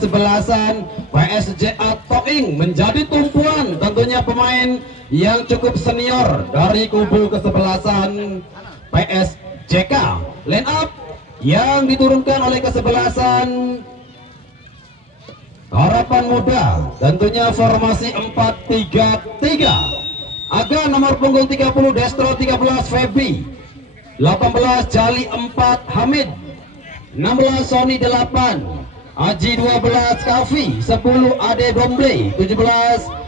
kesebelasan PSJA Toing menjadi tumpuan tentunya pemain yang cukup senior dari kubu kesebelasan PSJK. Line up yang diturunkan oleh kesebelasan Harapan Muda tentunya formasi 4-3-3. Aga nomor punggung 30 Destro 13 Febi, 18 Jali 4 Hamid, 16 Sony 8 Aji 12 Kafi, 10 Ade Domble, 17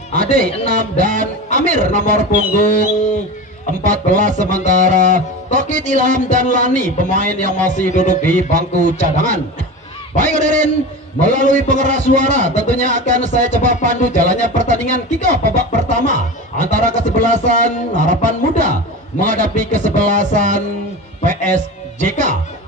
Ade 6 dan Amir nomor punggung 14 sementara Tokit Ilham dan Lani pemain yang masih duduk di bangku cadangan. Baik hadirin, melalui pengeras suara tentunya akan saya coba pandu jalannya pertandingan kick-off babak pertama antara kesebelasan Harapan Muda menghadapi kesebelasan PSJK.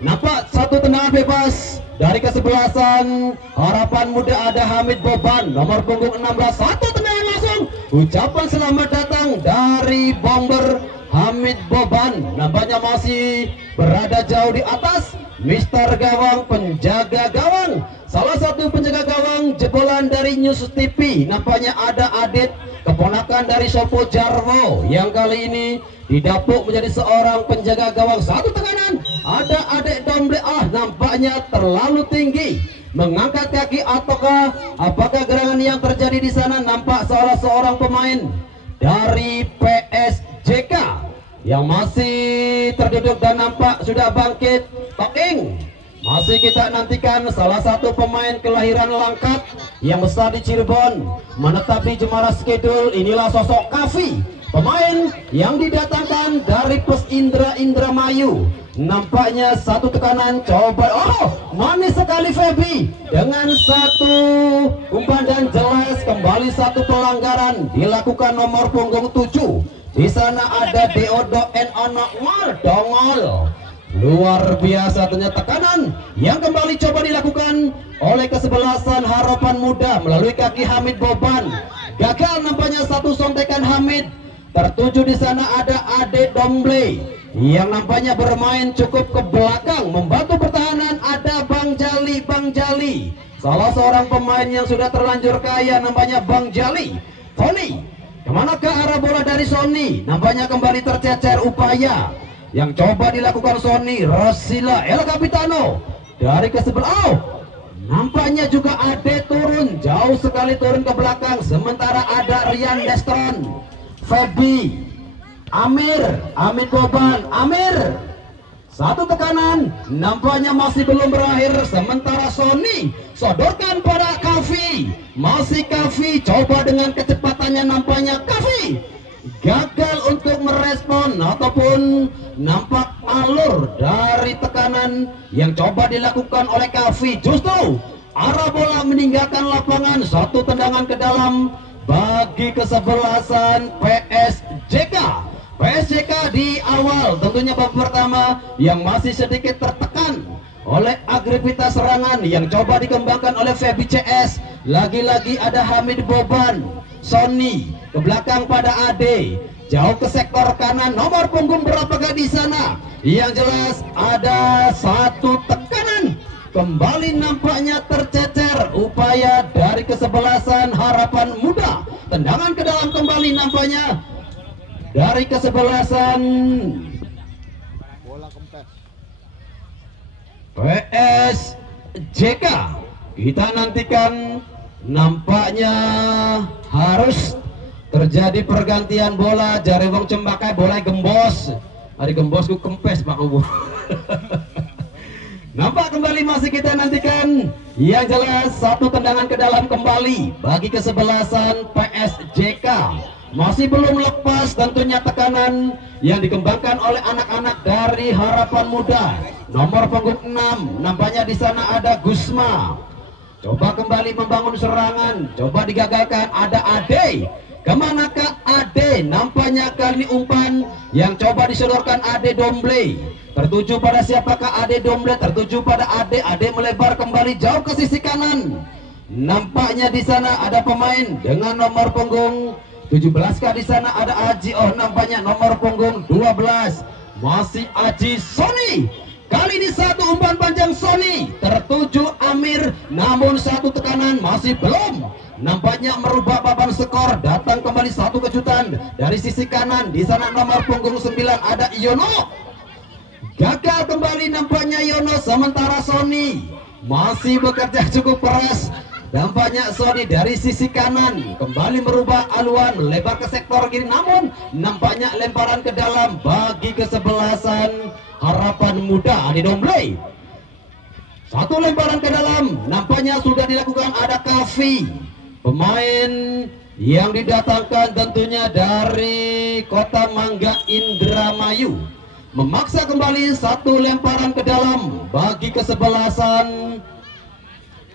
Nampak satu tendangan bebas dari kesebelasan Harapan Muda, ada Hamid Boban nomor punggung 16, satu tendangan langsung. Ucapan selamat datang dari bomber Hamid Boban, nampaknya masih berada jauh di atas. Mister Gawang, penjaga gawang, salah satu penjaga gawang jebolan dari News TV. Nampaknya ada Adit, keponakan dari Sopo Jarwo, yang kali ini didapuk menjadi seorang penjaga gawang. Satu tekanan, ada Adek Domble, nampaknya terlalu tinggi mengangkat kaki, ataukah apakah gerangan yang terjadi di sana? Nampak seorang pemain dari PSJK yang masih terduduk dan nampak sudah bangkit. Toing masih kita nantikan salah satu pemain kelahiran Langkat yang besar di Cirebon menetapi Jemara Skedul. Inilah sosok Kafi, pemain yang didatangkan dari Pes Indramayu. Nampaknya satu tekanan, coba, manis sekali Febi dengan satu umpan dan jelas. Kembali satu pelanggaran dilakukan nomor punggung 7. Di sana ada Deodo N anak Dongol. Luar biasa ternyata tekanan yang kembali coba dilakukan oleh kesebelasan Harapan Muda melalui kaki Hamid Boban. Gagal nampaknya satu sontekan Hamid. Tertuju di sana ada Ade Domble yang nampaknya bermain cukup ke belakang membantu pertahanan. Ada Bang Jali, salah seorang pemain yang sudah terlanjur kaya, nampaknya Bang Jali. Tony, kemanakah arah bola dari Sony? Nampaknya kembali tercecer upaya yang coba dilakukan Sony. Rosila El Capitano dari kesebelah, nampaknya juga Ade turun, jauh sekali turun ke belakang. Sementara ada Rian Destron, Febi, Amir Boban, Amir. Satu tekanan, nampaknya masih belum berakhir. Sementara Sony sodorkan pada Kafi, masih Kafi coba dengan kecepatannya. Nampaknya Kafi gagal untuk merespon ataupun nampak alur dari tekanan yang coba dilakukan oleh Kafi. Justru arah bola meninggalkan lapangan. Satu tendangan ke dalam bagi kesebelasan PSJK. PSJK di awal tentunya babak pertama yang masih sedikit tertekan oleh agresivitas serangan yang coba dikembangkan oleh Febi CS. Lagi-lagi ada Hamid Boban, Sony ke belakang pada Ade, jauh ke sektor kanan. Nomor punggung berapakah di sana? Yang jelas ada satu tekanan. Kembali nampaknya tercecer upaya dari kesebelasan Harapan Muda. Tendangan ke dalam kembali nampaknya dari kesebelasan PSJK. Kita nantikan, nampaknya harus terjadi pergantian bola. Jari wong cembakai bola gembos. Hari gembosku kempes Pak Ubu. Nampak kembali masih kita nantikan. Yang jelas satu tendangan ke dalam kembali bagi kesebelasan PSJK. Masih belum lepas tentunya tekanan yang dikembangkan oleh anak-anak dari Harapan Muda. Nomor punggung 6, nampaknya di sana ada Gusma. Coba kembali membangun serangan, coba digagalkan. Ada Ade. Kemanakah Ade? Nampaknya kali ini umpan yang coba disodorkan Ade Domble. Tertuju pada siapakah Ade Domble? Tertuju pada Ade. Ade melebar kembali jauh ke sisi kanan. Nampaknya di sana ada pemain dengan nomor punggung 17kah di sana ada Aji. Nampaknya nomor punggung 12 masih Aji Sony. Kali ini satu umpan panjang Sony tertuju Amir, namun satu tekanan masih belum. Nampaknya merubah papan skor. Datang kembali satu kejutan dari sisi kanan. Di sana nomor punggung 9 ada Yono. Gagal kembali nampaknya Yono, sementara Sony masih bekerja cukup keras. Nampaknya Sony dari sisi kanan kembali merubah haluan, melebar ke sektor kiri, namun nampaknya lemparan ke dalam bagi kesebelasan Harapan Muda Adi Domble. Satu lemparan ke dalam nampaknya sudah dilakukan. Ada Kavi, pemain yang didatangkan tentunya dari Kota Mangga Indramayu, memaksa kembali satu lemparan ke dalam bagi kesebelasan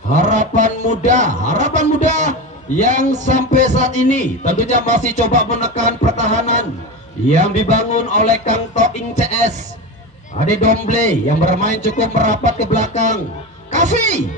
Harapan Muda. Harapan Muda yang sampai saat ini tentunya masih coba menekan pertahanan yang dibangun oleh Kang Toing CS Adi Domble yang bermain cukup merapat ke belakang. Kavi,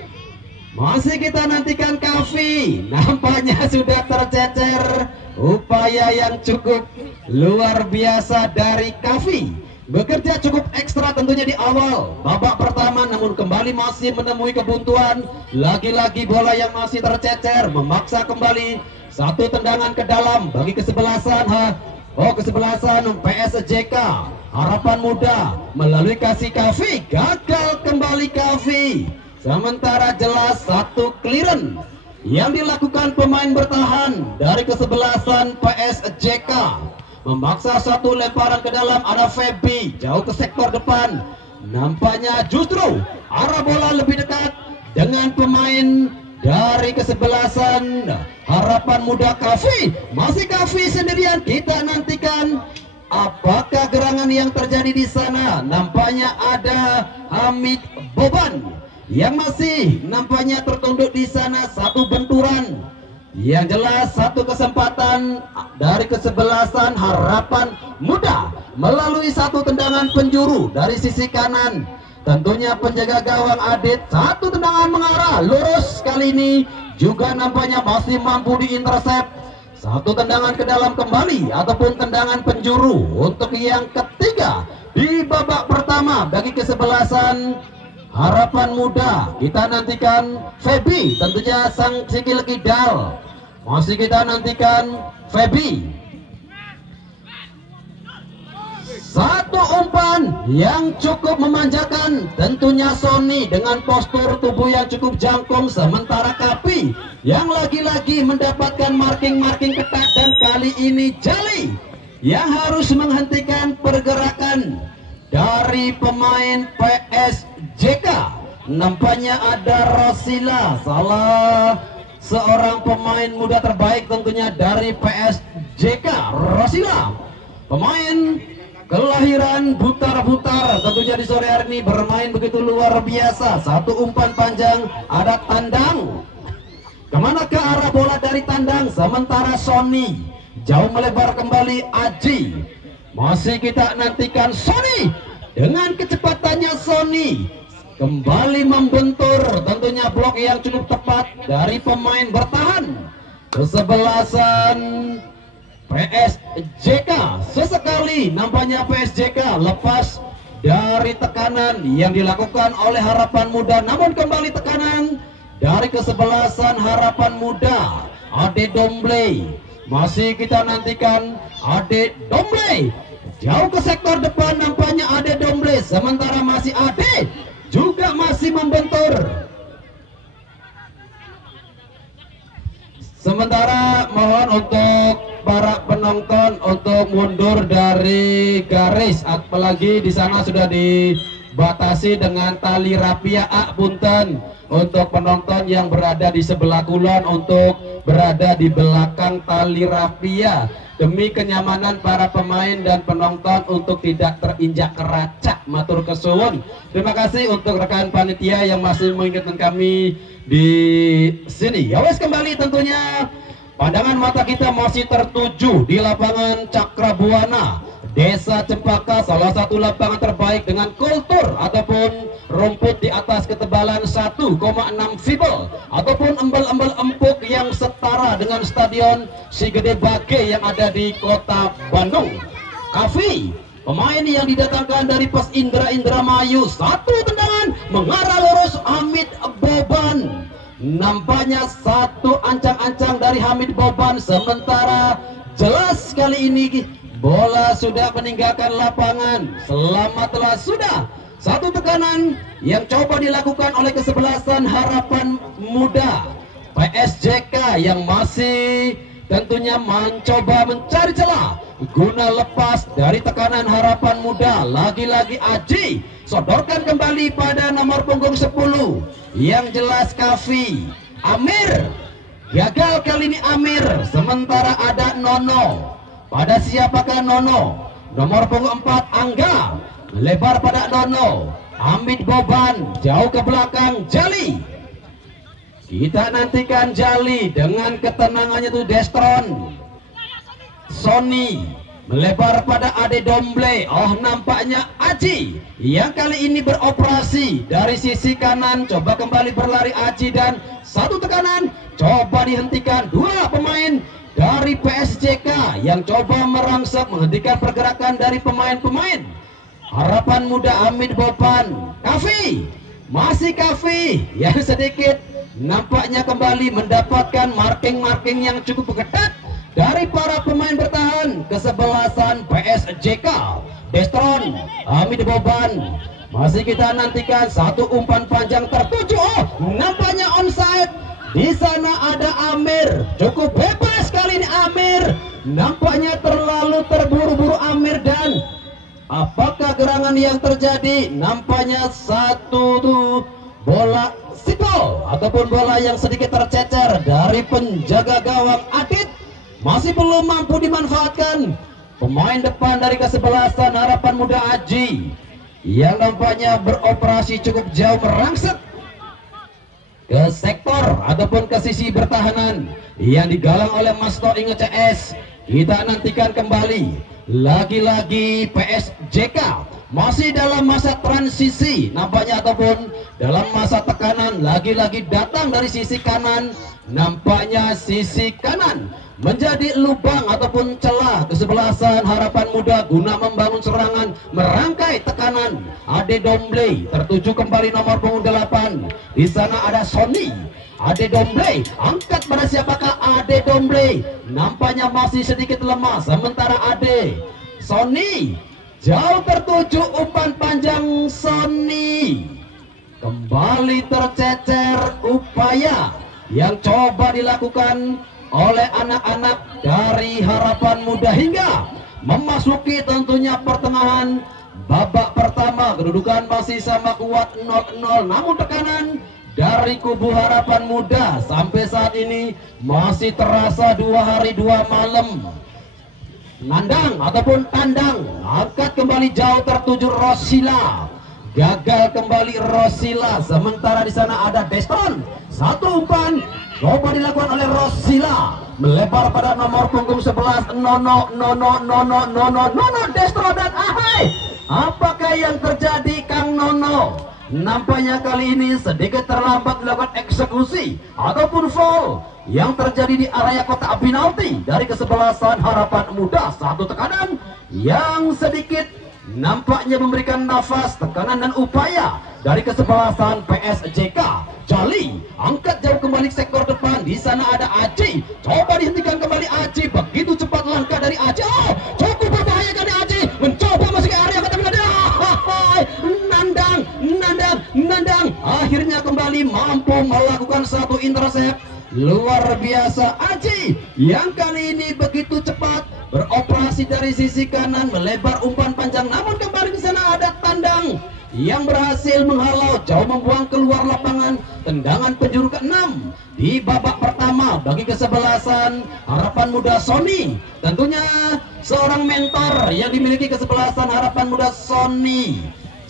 masih kita nantikan Kavi, nampaknya sudah tercecer. Upaya yang cukup luar biasa dari Kavi, bekerja cukup ekstra tentunya di awal babak pertama, namun kembali masih menemui kebuntuan. Lagi-lagi bola yang masih tercecer, memaksa kembali satu tendangan ke dalam bagi kesebelasan kesebelasan PSJK Harapan Muda melalui kasih Kavi. Gagal kembali Kavi, sementara jelas satu clearance yang dilakukan pemain bertahan dari kesebelasan PSJK, memaksa satu lemparan ke dalam. Ada Feby jauh ke sektor depan, nampaknya justru arah bola lebih dekat dengan pemain dari kesebelasan Harapan Muda. Kavi, masih Kavi sendirian. Kita nantikan apakah gerangan yang terjadi di sana. Nampaknya ada Hamid Boban yang masih nampaknya tertunduk di sana. Satu benturan yang jelas, satu kesempatan dari kesebelasan Harapan Muda melalui satu tendangan penjuru dari sisi kanan. Tentunya penjaga gawang Adit, satu tendangan mengarah lurus, kali ini juga nampaknya masih mampu diintercept. Satu tendangan ke dalam kembali ataupun tendangan penjuru untuk yang ketiga di babak pertama bagi kesebelasan Harapan Muda. Kita nantikan Feby, tentunya sang sikil kidal. Masih kita nantikan Feby. Satu umpan yang cukup memanjakan tentunya Sony dengan postur tubuh yang cukup jangkung, sementara Kapi yang lagi-lagi mendapatkan marking ketat, dan kali ini Jali yang harus menghentikan pergerakan dari pemain PSJK. Nampaknya ada Rosila, salah seorang pemain muda terbaik tentunya dari PSJK. Rosila, pemain kelahiran Butar-Butar, tentunya di sore hari ini bermain begitu luar biasa. Satu umpan panjang, ada tandang. Kemana ke arah bola dari tandang? Sementara Sony jauh melebar kembali. Aji, masih kita nantikan Sony dengan kecepatannya. Sony kembali membentur, tentunya blok yang cukup tepat dari pemain bertahan kesebelasan PSJK. Sesekali nampaknya PSJK lepas dari tekanan yang dilakukan oleh Harapan Muda, namun kembali tekanan dari kesebelasan Harapan Muda. Ade Domble, masih kita nantikan Ade Domble jauh ke sektor depan, nampaknya Ade Domble, sementara masih Ade juga masih membentur. Sementara mohon untuk para penonton untuk mundur dari garis, apalagi di sana sudah dibatasi dengan tali rapia. Punten untuk penonton yang berada di sebelah kulon untuk berada di belakang tali rapia demi kenyamanan para pemain dan penonton untuk tidak terinjak keracak. Matur kesuwun. Terima kasih untuk rekan panitia yang masih mengingatkan kami di sini. Ya wes, kembali tentunya pandangan mata kita masih tertuju di lapangan Cakrabuana, Desa Cempaka, salah satu lapangan terbaik dengan kultur ataupun rumput di atas ketebalan 1,6 fibel ataupun embel-embel empuk yang setara dengan Stadion Si Gede Bage yang ada di Kota Bandung. Kavi pemain yang didatangkan dari Pes Indra Indramayu. Satu tendangan mengarah lurus Hamid Boban. Nampaknya satu ancang-ancang dari Hamid Boban, sementara jelas kali ini bola sudah meninggalkan lapangan. Selamatlah sudah. Satu tekanan yang coba dilakukan oleh kesebelasan Harapan Muda PSJK yang masih tentunya mencoba mencari celah guna lepas dari tekanan Harapan Muda. Lagi-lagi Aji sodorkan kembali pada nomor punggung 10 yang jelas Kavi. Amir gagal kali ini Amir, sementara ada Nono. Pada siapakah Nono? Nomor punggung 4 Angga, lebar pada Nono. Hamid Boban jauh ke belakang Jali. Kita nantikan Jali dengan ketenangannya tuh Destron. Sony melebar pada Ade Domble. Oh, nampaknya Aji yang kali ini beroperasi dari sisi kanan. Coba kembali berlari Aji dan satu tekanan coba dihentikan. Dua pemain dari PSJK yang coba merangsek menghentikan pergerakan dari pemain-pemain Harapan Muda. Hamid Boban, Kavi, masih Kavi yang sedikit nampaknya kembali mendapatkan marking yang cukup ketat dari para pemain bertahan kesebelasan PSJK. Destron, Hamid Boban, masih kita nantikan satu umpan panjang tertuju. Oh, nampaknya onside. Di sana ada Amir, cukup bebas kali ini Amir. Nampaknya terlalu terburu-buru Amir, dan apakah gerangan yang terjadi? Nampaknya satu tuh bola sipol ataupun bola yang sedikit tercecer dari penjaga gawang Adit masih belum mampu dimanfaatkan. Pemain depan dari kesebelasan Harapan Muda Aji yang nampaknya beroperasi cukup jauh merangsek ke sektor ataupun ke sisi bertahanan yang digalang oleh Mas Toing CS. Kita nantikan kembali lagi-lagi PSJK masih dalam masa transisi nampaknya ataupun dalam masa tekanan. Lagi-lagi datang dari sisi kanan. Nampaknya sisi kanan menjadi lubang ataupun celah kesebelasan Harapan Muda guna membangun serangan, merangkai tekanan. Ade Domble tertuju kembali nomor punggung 8. Di sana ada Sony. Ade Domble angkat pada siapakah? Ade Domble nampaknya masih sedikit lemah, sementara Ade Sony jauh tertuju umpan panjang. Sony kembali tercecer upaya yang coba dilakukan oleh anak-anak dari Harapan Muda hingga memasuki tentunya pertengahan babak pertama. Kedudukan masih sama kuat 0-0, namun tekanan dari kubu Harapan Muda sampai saat ini masih terasa 2 hari 2 malam. Nandang ataupun tandang, angkat kembali jauh tertuju Rosila. Gagal kembali Rosila, sementara di sana ada Deston. Satu umpan coba dilakukan oleh Rosila, melebar pada nomor punggung 11 Nono Destro dan Ahai. Apakah yang terjadi Kang Nono? Nampaknya kali ini sedikit terlambat dilakukan eksekusi ataupun foul yang terjadi di area kotak penalti dari kesebelasan Harapan Muda. Satu tekanan yang sedikit nampaknya memberikan nafas, tekanan dan upaya dari kesebelasan PSJK. Jali angkat jauh kembali ke sektor depan. Di sana ada Aji, coba dihentikan kembali Aji. Begitu cepat langkah dari Aji. Oh, cukup berbahaya kali Aji mencoba masuk ke area kotak penalti. Nandang akhirnya kembali mampu melakukan satu intercept luar biasa. Aji yang kali ini begitu cepat beroperasi dari sisi kanan, melebar umpan panjang, namun kembali di sana ada tandang yang berhasil menghalau, jauh membuang keluar lapangan. Tendangan penjuru ke-6 di babak pertama bagi kesebelasan Harapan Muda Sony. Tentunya seorang mentor yang dimiliki kesebelasan Harapan Muda Sony.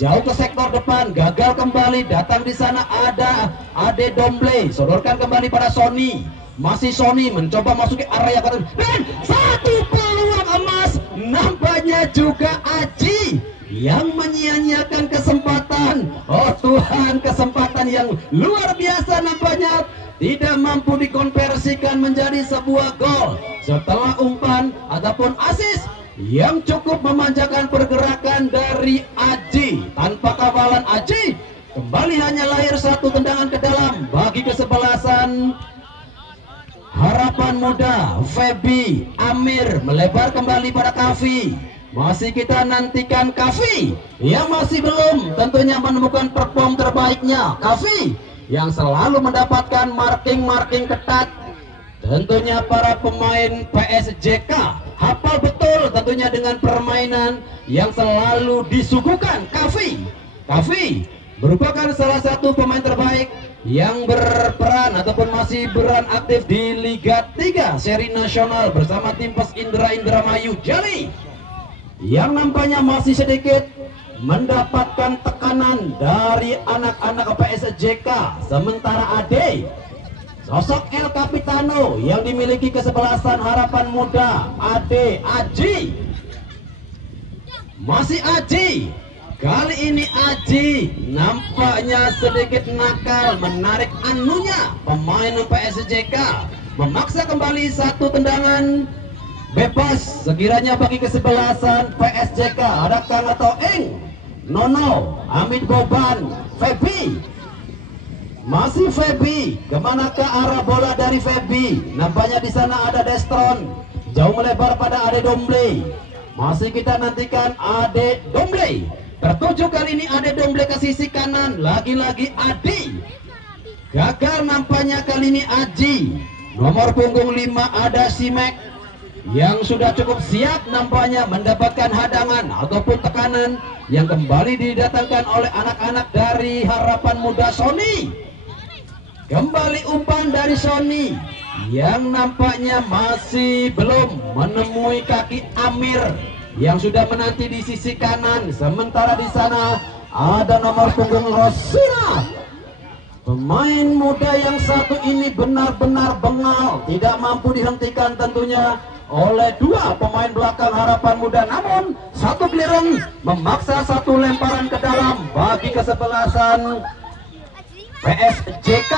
Jauh ke sektor depan, gagal kembali. Datang di sana ada Ade Domble, sodorkan kembali pada Sony. Masih Sony mencoba masuk ke area dan satu peluang emas. Nampaknya juga Aji yang menyia-nyiakan kesempatan. Oh Tuhan, kesempatan yang luar biasa nampaknya tidak mampu dikonversikan menjadi sebuah gol setelah umpan ataupun asis yang cukup memanjakan pergerakan dari Aji. Tanpa kawalan Aji, kembali hanya lahir satu tendangan ke dalam bagi kesebelasan Harapan Muda. Feby Amir melebar kembali pada Kavi. Masih kita nantikan Kavi yang masih belum tentunya menemukan perform terbaiknya. Kavi yang selalu mendapatkan marking ketat. Tentunya para pemain PSJK hafal betul tentunya dengan permainan yang selalu disuguhkan Kavi. Kavi merupakan salah satu pemain terbaik yang berperan ataupun masih beran aktif di Liga 3 seri nasional bersama tim Pes Indra Indramayu Jali, yang nampaknya masih sedikit mendapatkan tekanan dari anak-anak PSJK. Sementara Ade, sosok El Capitano yang dimiliki kesebelasan Harapan Muda, Ade Aji, masih Aji. Kali ini Aji nampaknya sedikit nakal, menarik anunya pemain PSJK, memaksa kembali satu tendangan bebas sekiranya bagi kesebelasan PSJK. Ada Kang atau Eng, Nono, Amit Boban, Feby. Masih Feby, kemanakah arah bola dari Feby? Nampaknya di sana ada Destron, jauh melebar pada Ade Domble. Masih kita nantikan Ade Domble. Tertuju kali ini Ade Domble ke sisi kanan, lagi-lagi Adi. Gagal nampaknya kali ini Aji. Nomor punggung 5 ada Simek yang sudah cukup siap nampaknya mendapatkan hadangan ataupun tekanan yang kembali didatangkan oleh anak-anak dari Harapan Muda. Sony, kembali umpan dari Sony yang nampaknya masih belum menemui kaki Amir yang sudah menanti di sisi kanan. Sementara di sana ada nomor punggung Rosina. Pemain muda yang satu ini benar-benar bengal, tidak mampu dihentikan tentunya oleh dua pemain belakang Harapan Muda. Namun satu clearance memaksa satu lemparan ke dalam bagi kesebelasan PSJK.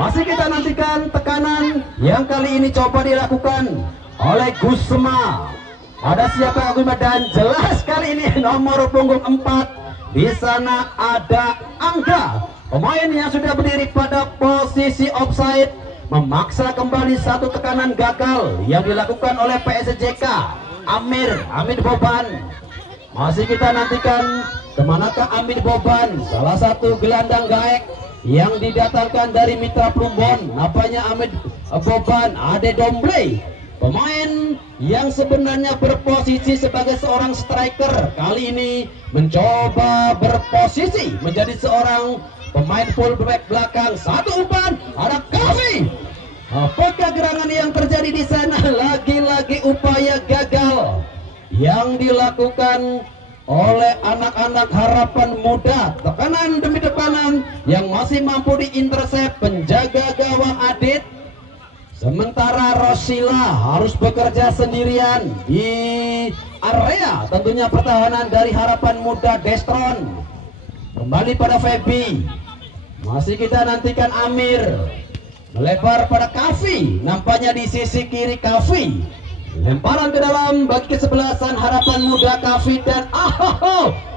Masih kita nantikan tekanan yang kali ini coba dilakukan oleh Gusma. Ada siapa Aguma, dan jelas kali ini nomor punggung 4. Di sana ada Angga, pemain yang sudah berdiri pada posisi offside, memaksa kembali satu tekanan gagal yang dilakukan oleh PSJK. Amir Boban. Masih kita nantikan kemanakah Amir Boban, salah satu gelandang gaek yang didatangkan dari Mitra Plumbon. Nampaknya Amir Boban, Ade Domble, pemain yang sebenarnya berposisi sebagai seorang striker, kali ini mencoba berposisi menjadi seorang pemain fullback belakang. Satu umpan, ada Kavi. Apakah gerangan yang terjadi di sana? Lagi-lagi upaya gagal yang dilakukan oleh anak-anak Harapan Muda. Tekanan demi tekanan yang masih mampu diintersep penjaga gawang Adit. Sementara Rosila harus bekerja sendirian di area tentunya pertahanan dari Harapan Muda. Destron kembali pada Feby. Masih kita nantikan Amir melebar pada Kavi. Nampaknya di sisi kiri Kavi. Lemparan ke dalam bagi kesebelasan Harapan Muda Kavi, dan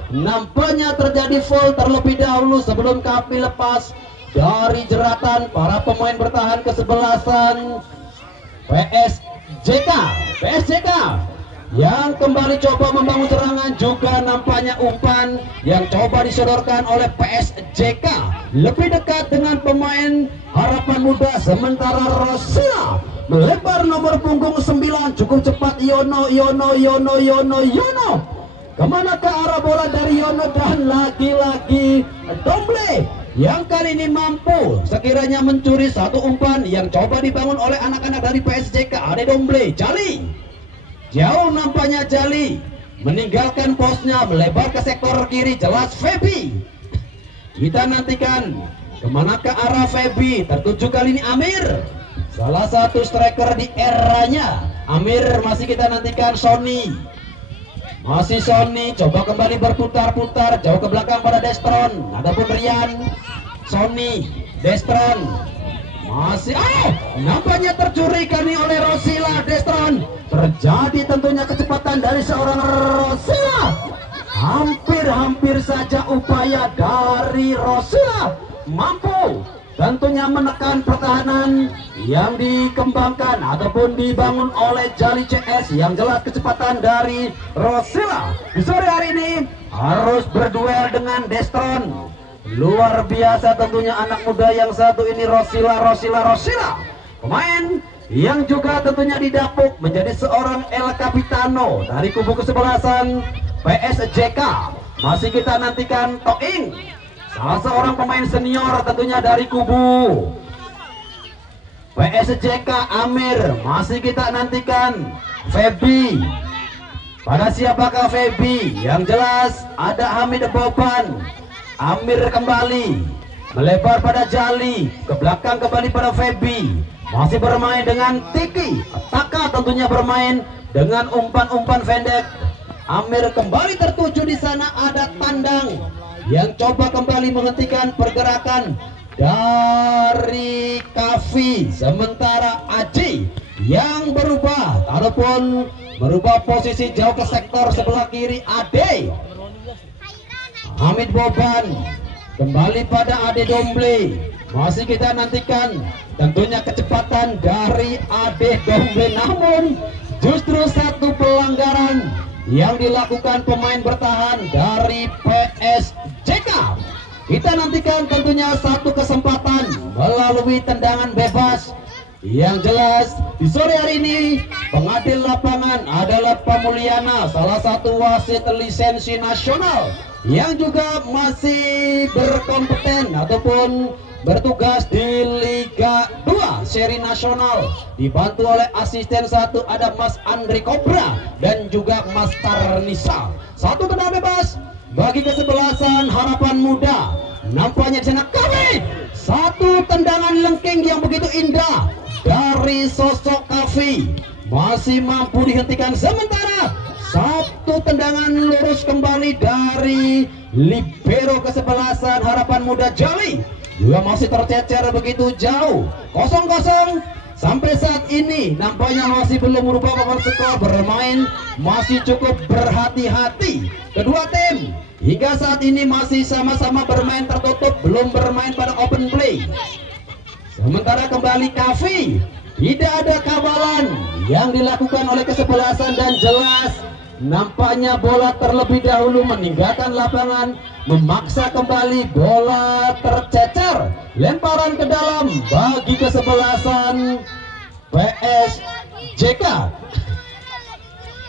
nampaknya terjadi foul terlebih dahulu sebelum Kavi lepas dari jeratan para pemain bertahan kesebelasan PSJK yang kembali coba membangun serangan. Juga nampaknya umpan yang coba disodorkan oleh PSJK lebih dekat dengan pemain Harapan Muda. Sementara Rosina melebar nomor punggung 9, cukup cepat. Yono. Kemanakah arah bola dari Yono, dan lagi-lagi Domble yang kali ini mampu sekiranya mencuri satu umpan yang coba dibangun oleh anak-anak dari PSJK. Ade Domble, Jali jauh nampaknya. Jali meninggalkan posnya, melebar ke sektor kiri. Jelas Feby. Kita nantikan kemanakah arah Feby. Tertuju kali ini Amir, salah satu striker di eranya Amir. Masih kita nantikan Sony. Masih Sony coba kembali berputar-putar jauh ke belakang pada Destron. Adapun Rian, Sony, Destron masih nampaknya tercuri kali oleh Rosila. Destron, terjadi tentunya kecepatan dari seorang Rosila. saja upaya dari Rosila mampu tentunya menekan pertahanan yang dikembangkan ataupun dibangun oleh Jali CS. Yang jelas kecepatan dari Rosila di sore hari ini harus berduel dengan Destron. Luar biasa tentunya anak muda yang satu ini, Rosila pemain yang juga tentunya didapuk menjadi seorang El Capitano dari kubu kesebelasan PSJK. Masih kita nantikan Toing, salah seorang pemain senior tentunya dari kubu PSJK Amir. Masih kita nantikan Feby. Pada siapakah Feby? Yang jelas ada Hamid Boban. Amir kembali melebar pada Jali, ke belakang kembali pada Feby. Masih bermain dengan Tiki Taka, tentunya bermain dengan umpan-umpan pendek. Amir kembali tertuju di sana, ada Tandang yang coba kembali menghentikan pergerakan dari Kavi. Sementara Aji yang berubah ataupun merubah posisi jauh ke sektor sebelah kiri. Ade Hamid Boban kembali pada Ade Domble. Masih kita nantikan tentunya kecepatan dari Ade Domble, namun justru satu pelanggaran yang dilakukan pemain bertahan dari PSJK. Kita nantikan tentunya satu kesempatan melalui tendangan bebas. Yang jelas di sore hari ini pengadil lapangan adalah Pamuliana, salah satu wasit lisensi nasional yang juga masih berkompeten ataupun bertugas di Liga 2 seri nasional, dibantu oleh asisten satu ada Mas Andri Kobra dan juga Mas Tarnisa. Satu tendangan bebas bagi kesebelasan Harapan Muda. Nampaknya di sana kami satu tendangan lengking yang begitu indah dari sosok Kavi masih mampu dihentikan. Sementara satu tendangan lurus kembali dari libero kesebelasan Harapan Muda Jali juga masih tercecer begitu jauh. 0-0 sampai saat ini, nampaknya masih belum merubah papan skor. Bermain masih cukup berhati-hati. Kedua tim hingga saat ini masih sama-sama bermain tertutup, belum bermain pada open play. Sementara kembali Kavi, tidak ada kawalan yang dilakukan oleh kesebelasan dan jelas nampaknya bola terlebih dahulu meninggalkan lapangan, memaksa kembali bola tercecer, lemparan ke dalam bagi kesebelasan PSJK.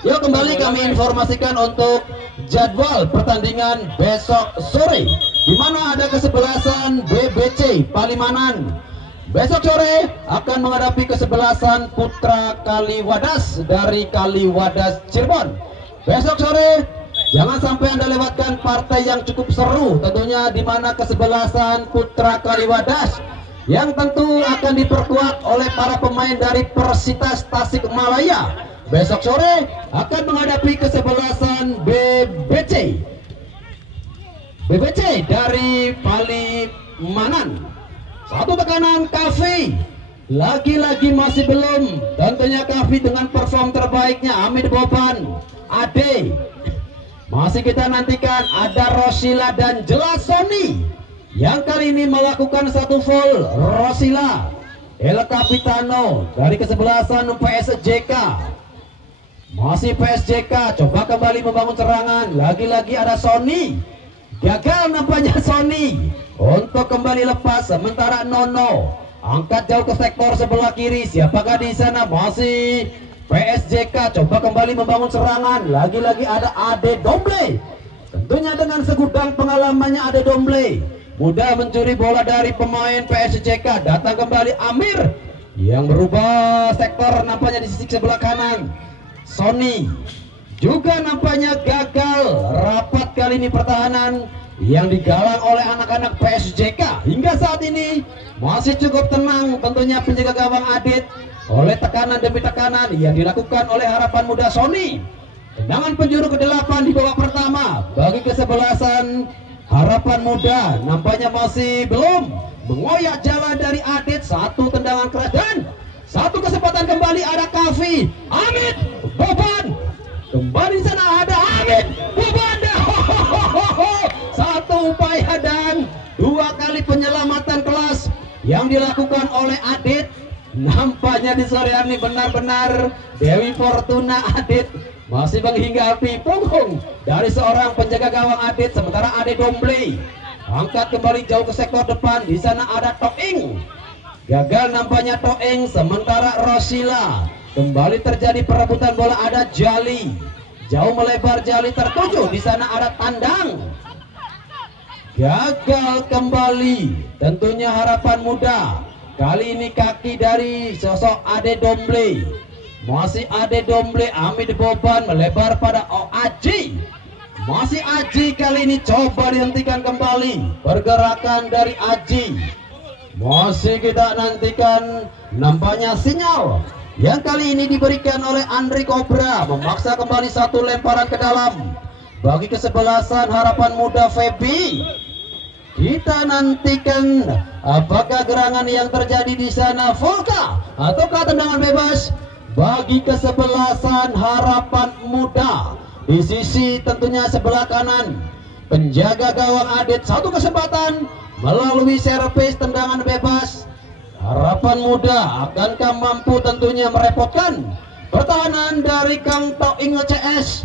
Yuk kembali kami informasikan untuk jadwal pertandingan besok sore, di mana ada kesebelasan BBC Palimanan. Besok sore akan menghadapi kesebelasan Putra Kaliwadas dari Kaliwadas Cirebon. Besok sore jangan sampai Anda lewatkan partai yang cukup seru tentunya, di mana kesebelasan Putra Kaliwadas yang tentu akan diperkuat oleh para pemain dari Persitas Tasikmalaya. Besok sore akan menghadapi kesebelasan BBC dari Palimanan. Satu tekanan Kavi, lagi-lagi masih belum tentunya Kavi dengan perform terbaiknya. Hamid Boban, Ade masih kita nantikan, ada Rosila dan jelas Sony yang kali ini melakukan satu full. Rosila El Capitano dari kesebelasan PSJK. Masih PSJK coba kembali membangun serangan, lagi-lagi ada Sony. Gagal nampaknya Sony untuk kembali lepas. Sementara Nono angkat jauh ke sektor sebelah kiri. Siapakah di sana? Masih PSJK coba kembali membangun serangan, lagi-lagi ada Ade Domble. Tentunya dengan segudang pengalamannya Ade Domble mudah mencuri bola dari pemain PSJK. Datang kembali Amir yang berubah sektor, nampaknya di sisi sebelah kanan. Sony juga nampaknya gagal. Rapat kali ini pertahanan yang digalang oleh anak-anak PSJK. Hingga saat ini masih cukup tenang tentunya penjaga gawang Adit oleh tekanan demi tekanan yang dilakukan oleh Harapan Muda Sony. Tendangan penjuru ke-8 di babak pertama bagi kesebelasan Harapan Muda nampaknya masih belum mengoyak jalan dari Adit. Satu tendangan keras dan satu kesempatan kembali ada Kavi. Hamid Boban kembali di sana, ada Hamid Boban. yang dilakukan oleh Adit. Nampaknya di sore hari benar-benar Dewi Fortuna Adit masih menghinggapi punggung dari seorang penjaga gawang Adit, sementara Ade Domble angkat kembali jauh ke sektor depan. Di sana ada Toing, gagal nampaknya Toing, sementara Rosila kembali terjadi perebutan bola. Ada Jali, jauh melebar Jali tertuju. Di sana ada Tandang, gagal kembali. Tentunya Harapan Muda. Kali ini kaki dari sosok Ade Domble, masih Ade Domble. Amid Boban melebar pada Aji, masih Aji. Kali ini coba dihentikan kembali pergerakan dari Aji. Masih kita nantikan nampaknya sinyal yang kali ini diberikan oleh Andri Cobra, memaksa kembali satu lemparan ke dalam bagi kesebelasan Harapan Muda Febi. Kita nantikan apakah gerangan yang terjadi di sana Volta ataukah tendangan bebas bagi kesebelasan Harapan Muda. Di sisi tentunya sebelah kanan penjaga gawang Adit, satu kesempatan melalui servis tendangan bebas. Harapan Muda akankah mampu tentunya merepotkan pertahanan dari Kang Toing CS?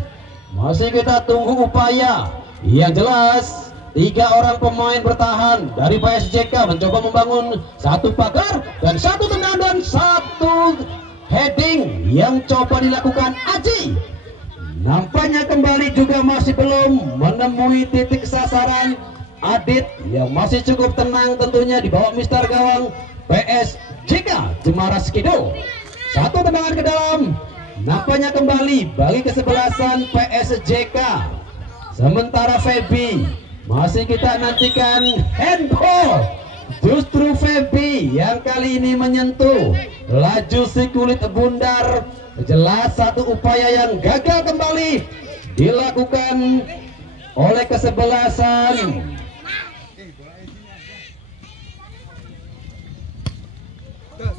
Masih kita tunggu upaya. Yang jelas 3 orang pemain bertahan dari PSJK mencoba membangun satu pagar dan satu tendangan dan satu heading yang coba dilakukan Aji. Nampaknya kembali juga masih belum menemui titik sasaran Adit yang masih cukup tenang tentunya di bawah mister gawang PSJK Jemara Skido. Satu tendangan ke dalam, nampaknya kembali bagi kesebelasan PSJK. Sementara Febi masih kita nantikan handball. Justru Febi yang kali ini menyentuh laju si kulit bundar. Jelas satu upaya yang gagal kembali dilakukan oleh kesebelasan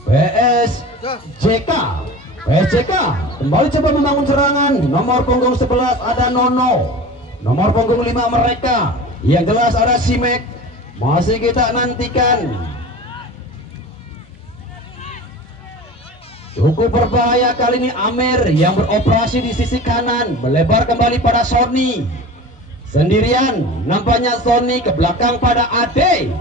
PSJK. PSJK kembali coba membangun serangan. Nomor punggung 11 ada Nono, nomor punggung 5 mereka yang jelas ada Simek. Masih kita nantikan. Cukup berbahaya kali ini Amir yang beroperasi di sisi kanan, melebar kembali pada Sony sendirian. Nampaknya Sony ke belakang pada Ade.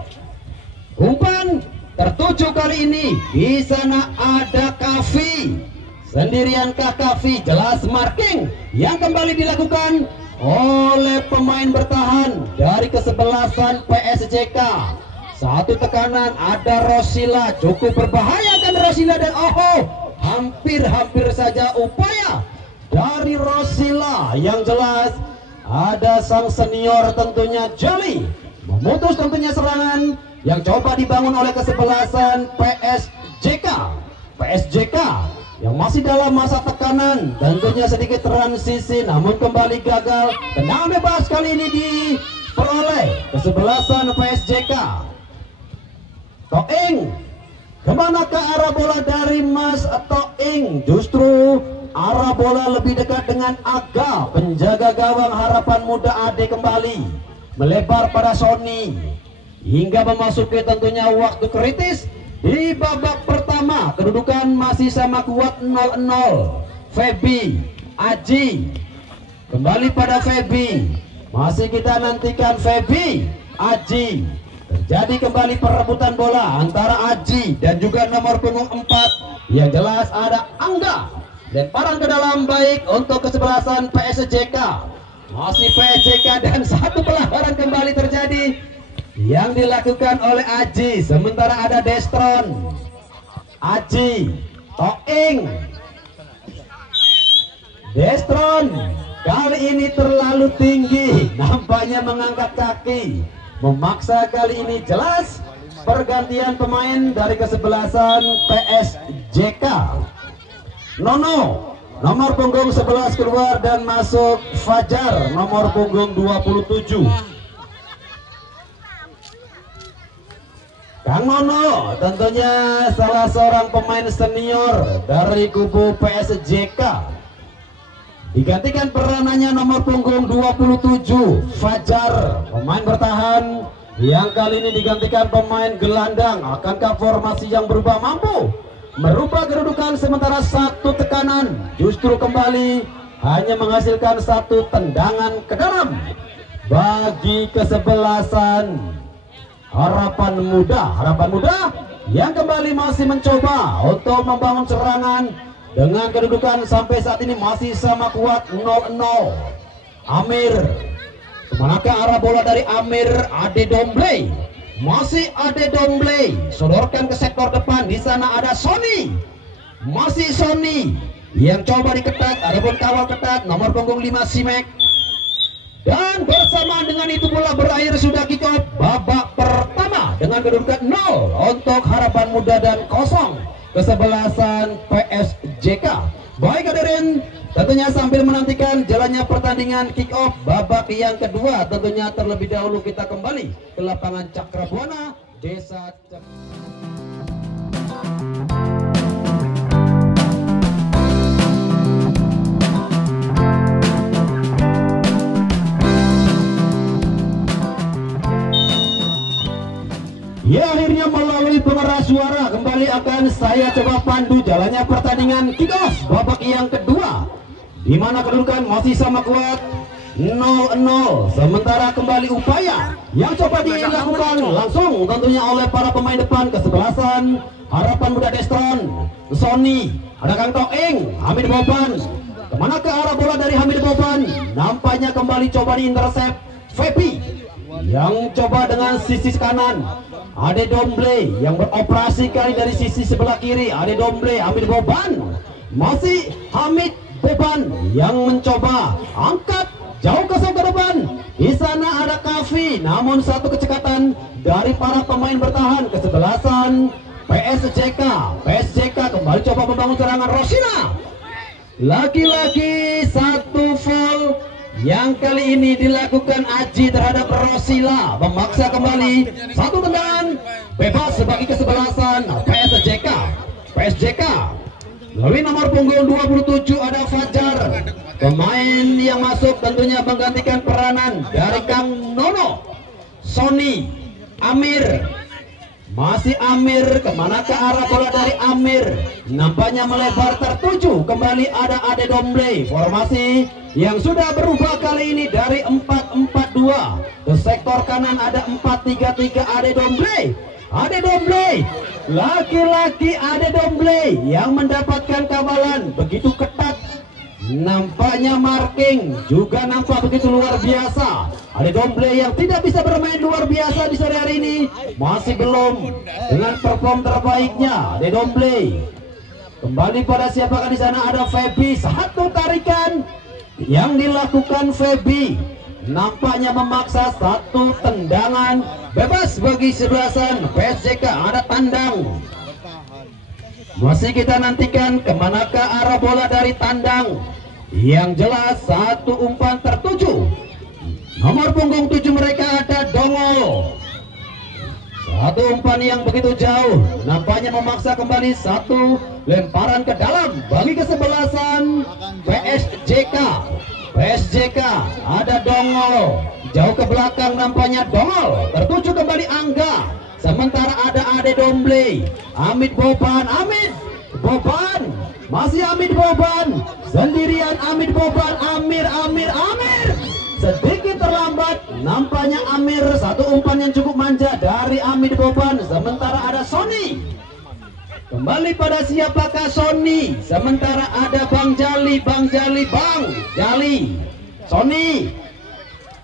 Umpan tertuju kali ini. Di sana ada Kavi. Sendiriankah Kavi? Jelas marking yang kembali dilakukan oleh pemain bertahan dari kesebelasan PSJK. Satu tekanan ada Rosila, cukup berbahaya kan Rosila, dan hampir saja upaya dari Rosila. Yang jelas ada sang senior tentunya Jali memutus tentunya serangan yang coba dibangun oleh kesebelasan PSJK yang masih dalam masa tekanan, tentunya sedikit transisi namun kembali gagal. Tendangan bebas kali ini diperoleh kesebelasan PSJK. Toing, kemana ke arah bola dari Mas Toing? Justru arah bola lebih dekat dengan Aga, penjaga gawang Harapan Muda Ade kembali melebar pada Sony hingga memasuki tentunya waktu kritis. Di babak pertama kedudukan masih sama kuat 0-0. Febi, Aji kembali pada Febi. Masih kita nantikan Febi, Aji. Terjadi kembali perebutan bola antara Aji dan juga nomor punggung 4. Yang jelas ada Angga. Lemparan ke dalam baik untuk kesebelasan PSJK. Masih PSJK dan satu pelanggaran kembali terjadi yang dilakukan oleh Aji. Sementara ada Destron, Aji, Toing. Destron kali ini terlalu tinggi, nampaknya mengangkat kaki, memaksa kali ini. Jelas pergantian pemain dari kesebelasan PSJK. Nono, nomor punggung 11 keluar dan masuk Fajar, nomor punggung 27. Kang Nono tentunya salah seorang pemain senior dari kubu PSJK. Digantikan peranannya nomor punggung 27 Fajar, pemain bertahan yang kali ini digantikan pemain gelandang. Akankah formasi yang berubah mampu merubah kedudukan, sementara satu tekanan justru kembali hanya menghasilkan satu tendangan ke dalam bagi kesebelasan Harapan Muda yang kembali masih mencoba untuk membangun serangan dengan kedudukan sampai saat ini masih sama kuat 0-0. Amir, kemanakah arah bola dari Amir? Ade Domble, masih Ade Domble, sodorkan ke sektor depan. Di sana ada Sony, masih Sony yang coba diketat, adapun kawal ketat nomor punggung 5 Simek. Dan bersamaan dengan itu bola berakhir, sudah kick off babak pertama dengan kedudukan 0 untuk Harapan Muda dan 0 kesebelasan PSJK. Baik hadirin, tentunya sambil menantikan jalannya pertandingan kick off babak yang kedua, tentunya terlebih dahulu kita kembali ke lapangan Cakrabuana, Desa Ya, akhirnya melalui pengeras suara kembali akan saya coba pandu jalannya pertandingan kick off babak yang kedua, di mana kedudukan masih sama kuat 0-0. Sementara kembali upaya yang coba dilakukan langsung tentunya oleh para pemain depan kesebelasan Harapan Muda Destron. Sony, ada Kang Toeng, Hamid Boban. Kemana ke arah bola dari Hamid Boban? Nampaknya kembali coba diintersep Febi yang coba dengan sisi kanan. Ade Domble yang beroperasi kali dari sisi sebelah kiri. Ade Domble, Hamid Boban, masih Hamid Boban yang mencoba angkat jauh ke sektor depan. Di sana ada Kavi, namun satu kecekatan dari para pemain bertahan kesebelasan PSJK. PSJK kembali coba membangun serangan. Rosina, lagi-lagi satu foul yang kali ini dilakukan Aji terhadap Rosila, memaksa kembali satu tendangan bebas bagi kesebelasan PSJK. PSJK melalui nomor punggung 27 ada Fajar, pemain yang masuk tentunya menggantikan peranan dari Kang Nono. Sony, Amir, masih Amir, kemana ke arah bola dari Amir? Nampaknya melebar tertuju kembali ada Ade Domble. Formasi yang sudah berubah kali ini dari 4-4-2 ke sektor kanan ada 4-3-3. Ade Domble, Ade Domble, laki-laki Ade Domble yang mendapatkan kawalan begitu ketat. Nampaknya marking juga nampak begitu luar biasa. Ade Domble yang tidak bisa bermain luar biasa di sore hari ini, masih belum dengan perform terbaiknya. Ade Domble kembali pada siapakah di sana? Ada Febi, satu tarikan yang dilakukan Febi nampaknya memaksa satu tendangan bebas bagi sebelasan PSJK. Ada tandang, masih kita nantikan kemanakah arah bola dari tandang. Yang jelas satu umpan tertuju nomor punggung 7 mereka ada Dongol. Satu umpan yang begitu jauh nampaknya memaksa kembali satu lemparan ke dalam bagi kesebelasan PSJK. PSJK ada Dongol jauh ke belakang, nampaknya Dongol tertuju kembali Angga. Sementara ada Ade Domble, Hamid Boban, Hamid Boban, masih Hamid Boban sendirian. Hamid Boban, Amir sedikit terlambat, nampaknya Amir satu umpan yang cukup manja dari Hamid Boban. Sementara ada Sony, kembali pada siapakah Sony? Sementara ada Bang Jali, Sony,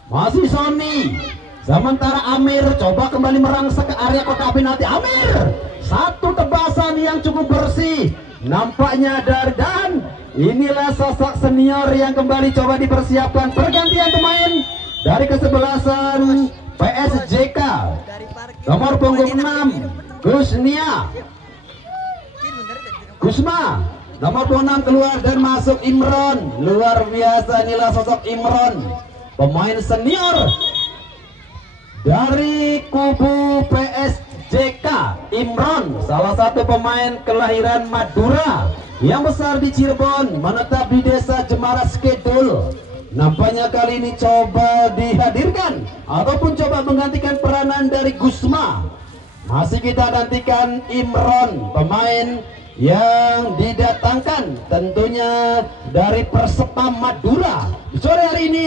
masih Sony. Sementara Amir coba kembali merangsek ke area kotak penalti. Amir satu tebasan yang cukup bersih nampaknya dari, dan inilah sosok senior yang kembali coba dipersiapkan. Pergantian pemain dari kesebelasan PSJK nomor punggung 6 Gusma, nomor punggung 6 keluar dan masuk Imron. Luar biasa, inilah sosok Imron, pemain senior dari kubu PSJK. Imron salah satu pemain kelahiran Madura yang besar di Cirebon, menetap di desa Jemara Skedul. nampaknya kali ini coba dihadirkan ataupun coba menggantikan peranan dari Gusma. Masih kita nantikan Imron, pemain yang didatangkan tentunya dari Persepam Madura. Sore hari ini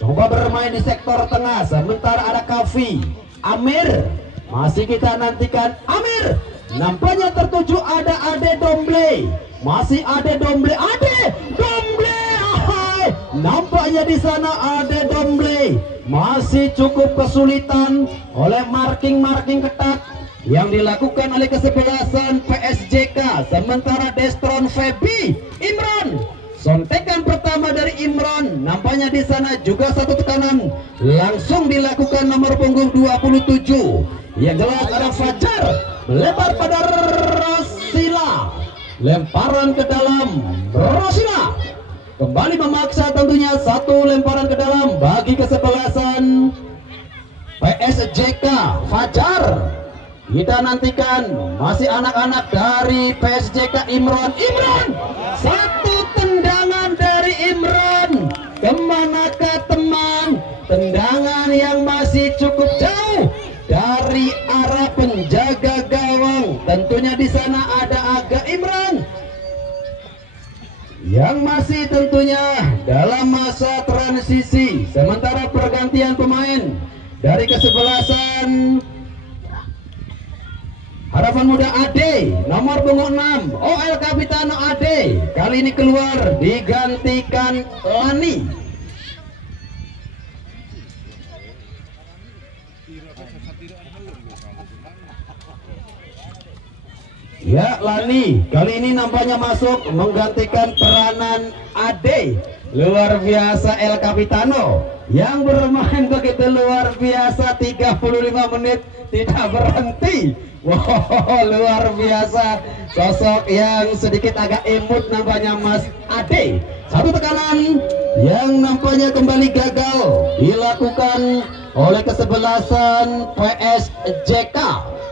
coba bermain di sektor tengah, sementara ada Kavi Amir. Masih kita nantikan Amir. Nampaknya tertuju ada Ade Domble. Masih Ade Domble. Ade Domble. Ahai. Nampaknya di sana Ade Domble masih cukup kesulitan oleh marking ketat yang dilakukan oleh kesebelasan PSJK. Sementara Destron Febi Imran, sontekan pertama dari Imran, nampaknya di sana juga satu tekanan langsung dilakukan nomor punggung 27. Yang jelas ada Fajar melebar pada Rosila, lemparan ke dalam. Rosila kembali memaksa tentunya satu lemparan ke dalam bagi kesebelasan PSJK. Fajar kita nantikan, masih anak-anak dari PSJK. Imran, satu tendangan dari Imran. Kemanakah teman? Tendangan yang masih cukup jauh dari arah penjaga gawang. Tentunya di sana ada Aga Imran yang masih tentunya dalam masa transisi. Sementara pergantian pemain dari kesebelasan Harapan Muda Ade, nomor punggung 6 OL Kapitano Ade, kali ini keluar digantikan Lani. Ya, Lani kali ini nampaknya masuk menggantikan peranan Ade. Luar biasa El Capitano yang bermain begitu luar biasa, 35 menit tidak berhenti. Wow, luar biasa, sosok yang sedikit agak imut nampaknya Mas Ade. Satu tekanan yang nampaknya kembali gagal dilakukan oleh kesebelasan PSJK.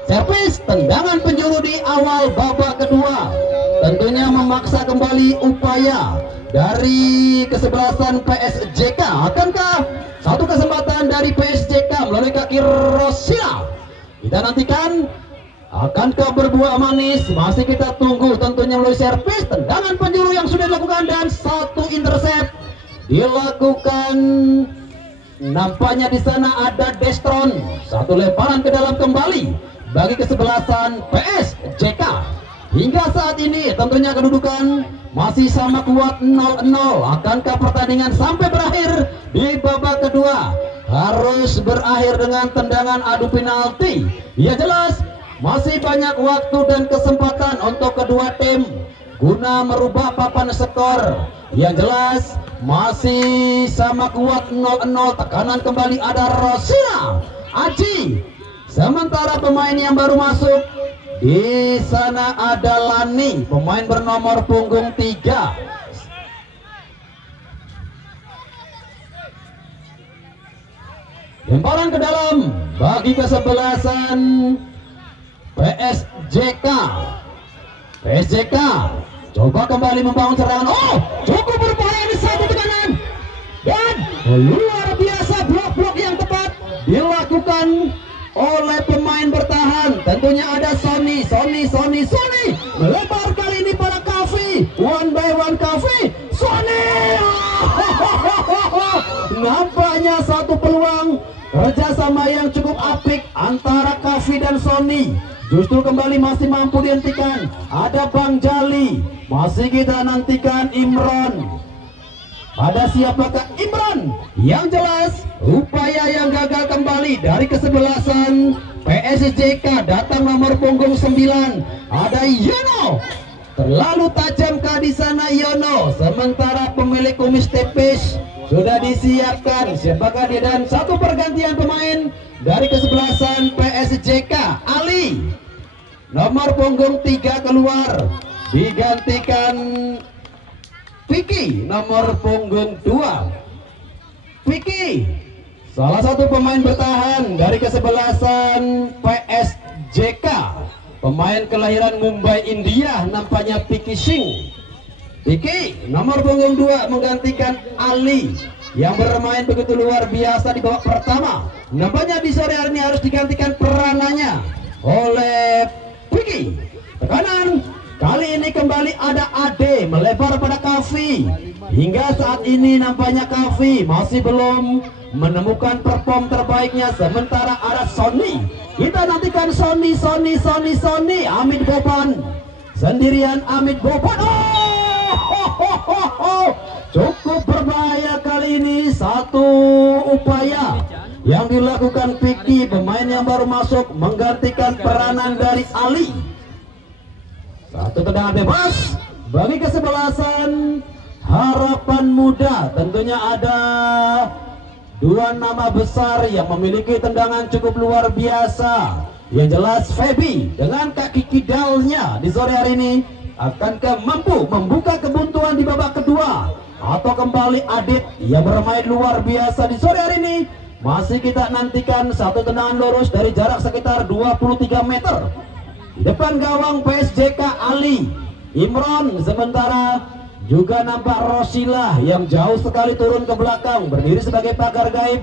Servis tendangan penjuru di awal babak kedua tentunya memaksa kembali upaya dari kesebelasan PSJK. Akankah satu kesempatan dari PSJK melalui kaki Rosila? Kita nantikan, akankah berbuah manis? Masih kita tunggu tentunya melalui servis tendangan penjuru yang sudah dilakukan dan satu intercept dilakukan. Nampaknya di sana ada Destron, satu lemparan ke dalam kembali bagi kesebelasan PSJK. Hingga saat ini tentunya kedudukan masih sama kuat 0-0. Akankah pertandingan sampai berakhir di babak kedua harus berakhir dengan tendangan adu penalti? Ya jelas masih banyak waktu dan kesempatan untuk kedua tim guna merubah papan skor. Yang jelas masih sama kuat 0-0. Tekanan kembali ada Rosina Aji. Sementara pemain yang baru masuk di sana ada Lani, pemain bernomor punggung 3. Lemparan ke dalam bagi kesebelasan PSJK. PSJK coba kembali membangun serangan. Oh, cukup berbahaya di satu tekanan dan luar biasa blok-blok yang tepat dilakukan oleh pemain bertahan. Tentunya ada Sony melebar kali ini pada Kavi. One by one Kavi, Sony. Nampaknya satu peluang kerjasama yang cukup apik antara Kavi dan Sony. Justru kembali masih mampu dihentikan. Ada Bang Jali, masih kita nantikan Imron. Ada siapakah Imran? Yang jelas upaya yang gagal kembali dari kesebelasan PSJK. Datang nomor punggung 9 ada Yono. Terlalu tajamkah di sana Yono? Sementara pemilik kumis tipis sudah disiapkan. Siapakah dia? Dan satu pergantian pemain dari kesebelasan PSJK. Ali nomor punggung 3 keluar digantikan Vicky nomor punggung 2. Vicky salah satu pemain bertahan dari kesebelasan PSJK, pemain kelahiran Mumbai India nampaknya Vicky Singh. Vicky nomor punggung 2 menggantikan Ali. yang bermain begitu luar biasa di babak pertama. Nampaknya di sore hari ini harus digantikan peranannya oleh Vicky. Tekanan kali ini kembali ada Ade melebar pada Kavi. Hingga saat ini nampaknya Kavi masih belum menemukan perform terbaiknya, sementara ada Sony. Kita nantikan Sony Amit Boban sendirian. Amit Boban, cukup berbahaya kali ini. Satu upaya yang dilakukan Vicky, pemain yang baru masuk menggantikan peranan dari Ali. Satu tendangan bebas bagi kesebelasan Harapan Muda. Tentunya ada dua nama besar yang memiliki tendangan cukup luar biasa. Yang jelas Feby dengan kaki kidalnya di sore hari ini akankah mampu membuka kebuntuan di babak kedua, atau kembali Adit yang bermain luar biasa di sore hari ini. Masih kita nantikan satu tendangan lurus dari jarak sekitar 23 meter. Di depan gawang PSJK Ali Imron, sementara juga nampak Rosila yang jauh sekali turun ke belakang berdiri sebagai pagar gaib.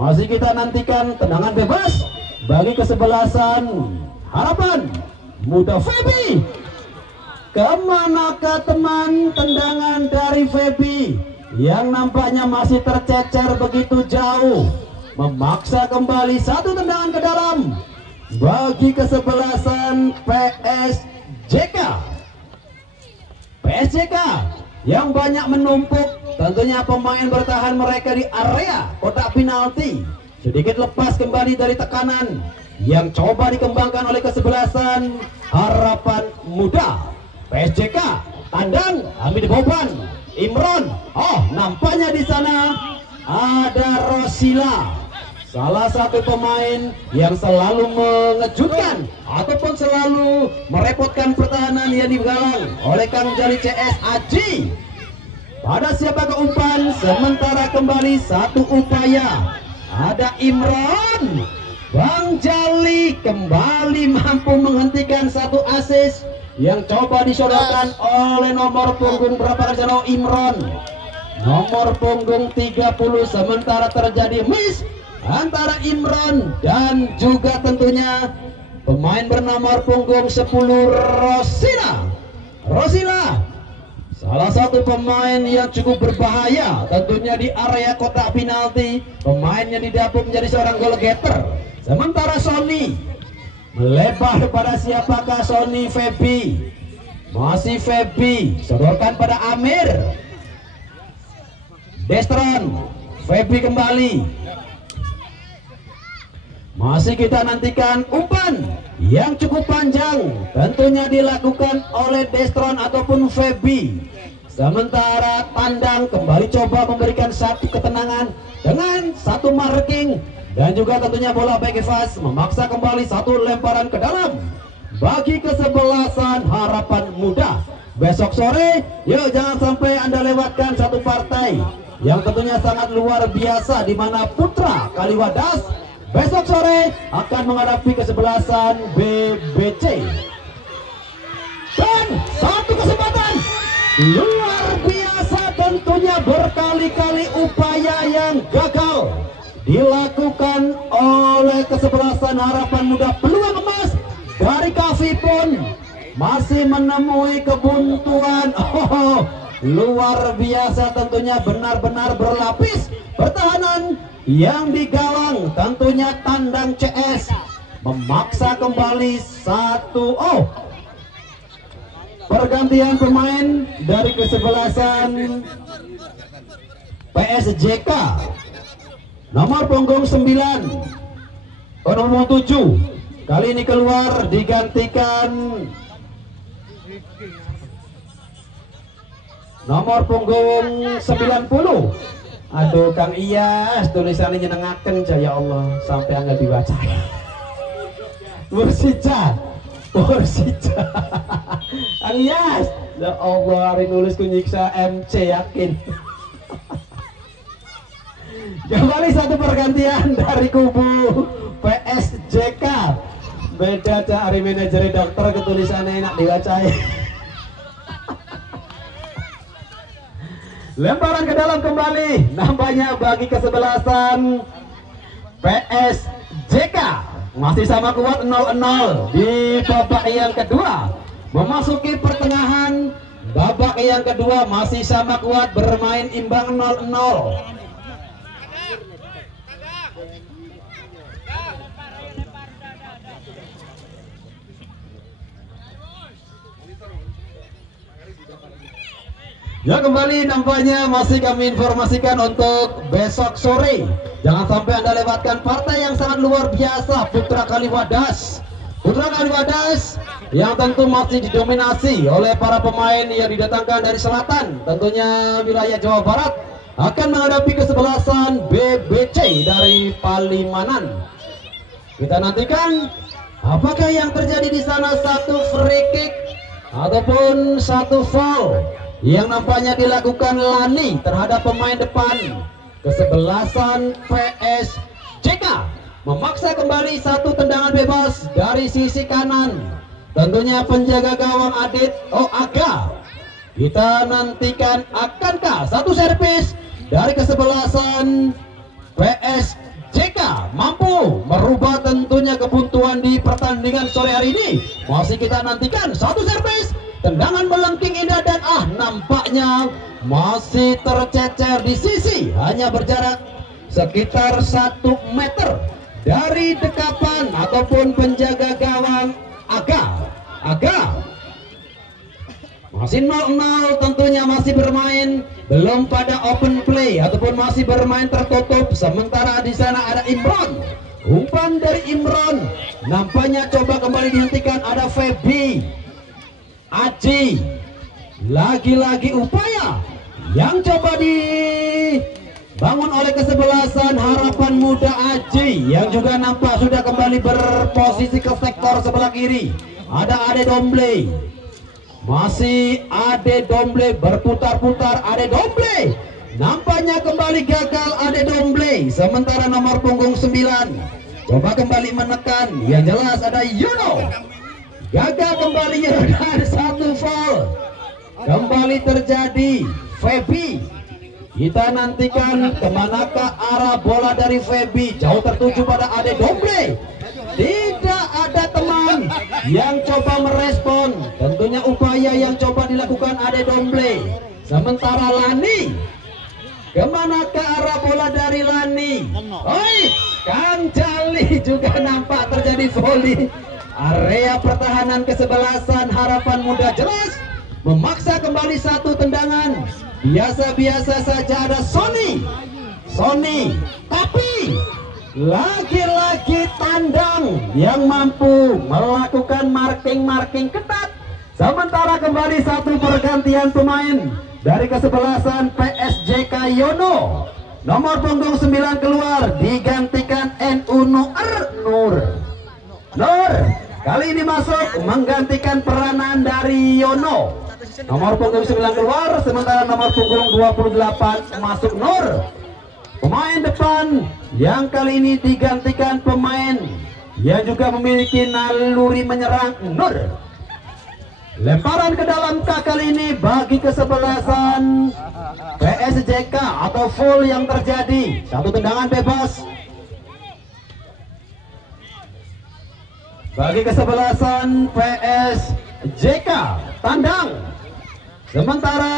Masih kita nantikan tendangan bebas bagi kesebelasan Harapan Muda. Feby, kemanakah teman? Tendangan dari Feby yang nampaknya masih tercecer begitu jauh, memaksa kembali satu tendangan ke dalam bagi kesebelasan PSJK yang banyak menumpuk. Tentunya pemain bertahan mereka di area kotak penalti sedikit lepas kembali dari tekanan yang coba dikembangkan oleh kesebelasan Harapan Muda. PSJK tandang Hamid Boban, Imron. Nampaknya di sana ada Rosila, salah satu pemain yang selalu mengejutkan ataupun selalu merepotkan pertahanan yang digalang oleh Kang Jali CS Aji. Pada siapa ke umpan, sementara kembali satu upaya ada Imron. Bang Jali kembali mampu menghentikan satu assist yang coba disodorkan oleh nomor punggung berapa Rajano Imron, nomor punggung 30. Sementara terjadi miss antara Imron dan juga tentunya pemain bernomor punggung 10 Rosila, salah satu pemain yang cukup berbahaya tentunya di area kotak penalti. Pemainnya didapuk menjadi seorang goal getter. Sementara Sony melebar pada siapakah? Sony Feby, masih Feby sodorkan pada Amir Destron. Feby kembali, masih kita nantikan umpan yang cukup panjang tentunya dilakukan oleh Destron ataupun Feby. Sementara tandang kembali coba memberikan satu ketenangan dengan satu marking, dan juga tentunya bola back fast memaksa kembali satu lemparan ke dalam bagi kesebelasan Harapan Muda. Besok sore yuk jangan sampai Anda lewatkan satu partai yang tentunya sangat luar biasa, di mana Putra Kaliwadas besok sore akan menghadapi kesebelasan BBC. Dan satu kesempatan luar biasa, tentunya berkali-kali upaya yang gagal dilakukan oleh kesebelasan Harapan Muda. Peluang emas dari Kavi pun masih menemui kebuntuan. Luar biasa, tentunya benar-benar berlapis pertahanan yang digalang. Tentunya tandang CS memaksa kembali satu. Pergantian pemain dari kesebelasan PSJK. Nomor punggung 9, nomor 7 kali ini keluar digantikan nomor punggung 90. Aduh Kang Iyas, tulisannya nyenengaken ya Allah sampai angga dibaca. Persija Kang Iyas, ya Allah, hari nulis kunyiksa MC yakin. Kembali satu pergantian dari kubu PSJK. Beda cari manajer dokter, ketulisannya enak dibaca. Lemparan ke dalam kembali, nampaknya bagi kesebelasan PSJK masih sama kuat 0-0 di babak yang kedua. Memasuki pertengahan babak yang kedua masih sama kuat bermain imbang 0-0. Ya, kembali nampaknya masih kami informasikan untuk besok sore. Jangan sampai Anda lewatkan partai yang sangat luar biasa, Putra Kaliwadas. Putra Kaliwadas yang tentu masih didominasi oleh para pemain yang didatangkan dari selatan, tentunya wilayah Jawa Barat, akan menghadapi kesebelasan BBC dari Palimanan. Kita nantikan apakah yang terjadi di sana, satu free kick ataupun satu foul yang nampaknya dilakukan Lani terhadap pemain depan kesebelasan PSJK. Memaksa kembali satu tendangan bebas dari sisi kanan, tentunya penjaga gawang Adit Aga. Kita nantikan akankah satu servis dari kesebelasan PSJK mampu merubah tentunya kebuntuan di pertandingan sore hari ini. Masih kita nantikan satu servis, tendangan melengking indah dan nampaknya masih tercecer di sisi, hanya berjarak sekitar 1 meter dari dekapan ataupun penjaga gawang Aga. Masih 0-0, tentunya masih bermain belum pada open play ataupun masih bermain tertutup. Sementara di sana ada Imron, umpan dari Imron nampaknya coba kembali dihentikan. Ada Febi Aji, lagi-lagi upaya yang coba dibangun oleh kesebelasan Harapan Muda Aji, yang juga nampak sudah kembali berposisi ke sektor sebelah kiri. Ada Ade Domble, masih Ade Domble berputar-putar. Ade Domble nampaknya kembali gagal. Ade Domble, sementara nomor punggung 9 coba kembali menekan. Yang jelas ada Yuno, gagal kembali dan satu foul kembali terjadi. Febi, kita nantikan kemanakah arah bola dari Febi, jauh tertuju pada Ade Domble. Tidak ada teman yang coba merespon tentunya upaya yang coba dilakukan Ade Domble. Sementara Lani, kemanakah arah bola dari Lani? Oi, Kang Jali juga nampak terjadi volley. Area pertahanan kesebelasan Harapan Muda jelas memaksa kembali satu tendangan. Biasa-biasa saja ada Sony, tapi lagi-lagi tandang yang mampu melakukan marking ketat. Sementara kembali satu pergantian pemain dari kesebelasan PSJK. Yono, nomor punggung 9 keluar, digantikan NU Nur kali ini masuk menggantikan peranan dari Yono. Nomor punggung 9 keluar, sementara nomor punggung 28 masuk Nur. Pemain depan yang kali ini digantikan pemain yang juga memiliki naluri menyerang, Nur. Lemparan ke dalam kali ini bagi kesebelasan PSJK atau full yang terjadi. Satu tendangan bebas bagi kesebelasan PSJK, tandang. Sementara